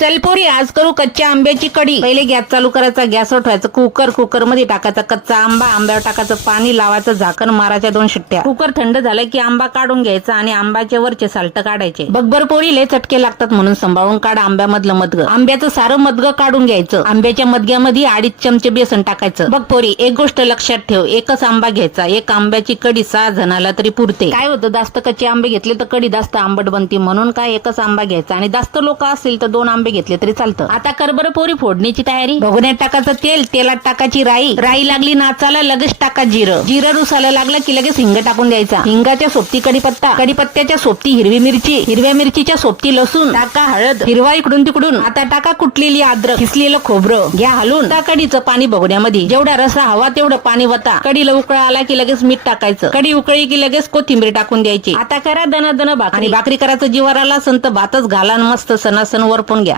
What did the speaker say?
चल पोरी आज करू कच्च्या आंब्याची कढी. पहिले गॅस चालू करायचा गॅसवर ठेवायचं. कुकर कुकरमध्ये टाकायचा कच्चा आंबा. आंब्यावर टाकायचं पाणी लावायचं झाकण मारायच्या दोन शिट्ट्या. कुकर थंड झालं की आंबा काढून घ्यायचा आणि आंब्याचे वरचे साल्ट काढायचे. बगबर पोरी लय चटके लागतात म्हणून सांभाळून काढ आंब्यामधलं मदग. आंब्याचं सारं मदग काढून घ्यायचं. आंब्याच्या मधग्यामध्ये अडीच चमचे बेसन टाकायचं. बघ पोरी एक गोष्ट लक्षात ठेव. एकच आंबा घ्यायचा. एक आंब्याची कढी सहा जणाला तरी पुरते. काय होतं जास्त कच्चे आंबे घेतले तर कढी जास्त आंबट बनते. म्हणून काय एकच आंबा घ्यायचा? आणि जास्त लोक असतील तर दोन आंबे घेतले तरी चालतं. आता कर बरं पोरी फोडणीची तयारी. भगोण्यात टाकायचं तेल तेलात टाकायची राई. राई लागली नाचाला लगेच टाका जिरं. जिरं रुसाला लागलं की लगेच हिंग टाकून द्यायचा. हिंगाच्या सोबती कडीपत्ता कडीपत्त्याच्या सोबती हिरवी मिरची हिरव्या मिरचीच्या सोबती लसूण. टाका हळद. हिरवा इकडून तिकडून. आता टाका कुटलेली अद्रक किसलेलं खोबरं. घ्या हलून. त्या कढीचं पाणी बघण्यामध्ये. जेवढा रसा हवा तेवढं पाणी वता. कढीला उकळा आला की लगेच मीठ टाकायचं. कढी उकळी की लगेच कोथिंबीर टाकून द्यायची. आता करा दन दन भाकरी. भाकरी करायचं जीवार आला संत भातच घाला मस्त सणासण वरपून घ्या.